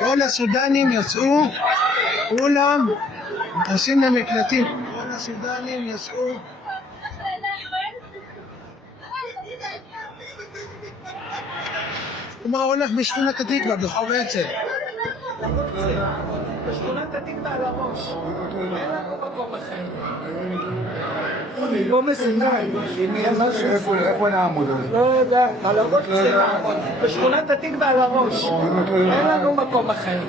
כל הסודנים יצאו, כולם נכנסים למקלטים, כל הסודנים יצאו. ומה הולך בשכונת התקווה ברחוב הרצל? בשכונת התקווה על הראש, אין לנו מקום אחר. פה מסיני, איפה נעמוד? לא יודע, על הראש נעמוד. בשכונת התקווה על הראש, אין לנו מקום אחר.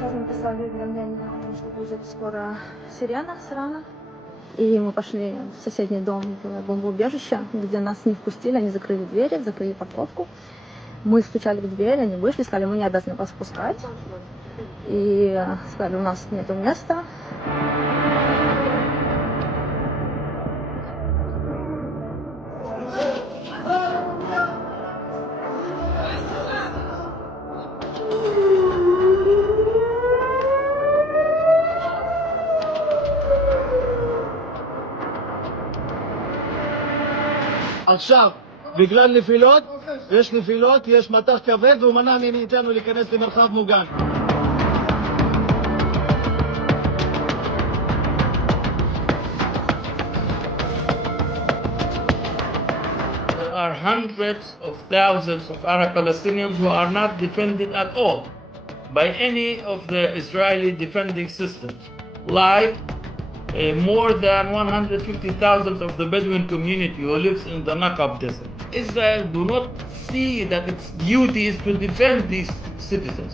Сейчас мы послали уведомление о том, что будет скоро сирена с рана. И мы пошли в соседний дом, в бомбоубежище, где нас не впустили, они закрыли двери, закрыли парковку. Мы стучали в дверь, они вышли, сказали, мы не обязаны вас пускать. И сказали, у нас нет места. עכשיו, בגלל נפילות, יש נפילות, יש מטח כבד והוא מנע מאיתנו להיכנס למרחב מוגן. There are hundreds of thousands of Arab Palestinians who are not defended at all by any of the Israeli defending systems, like more than 150,000 of the Bedouin community who lives in the Naqab desert. Israel do not see that its duty is to defend these citizens.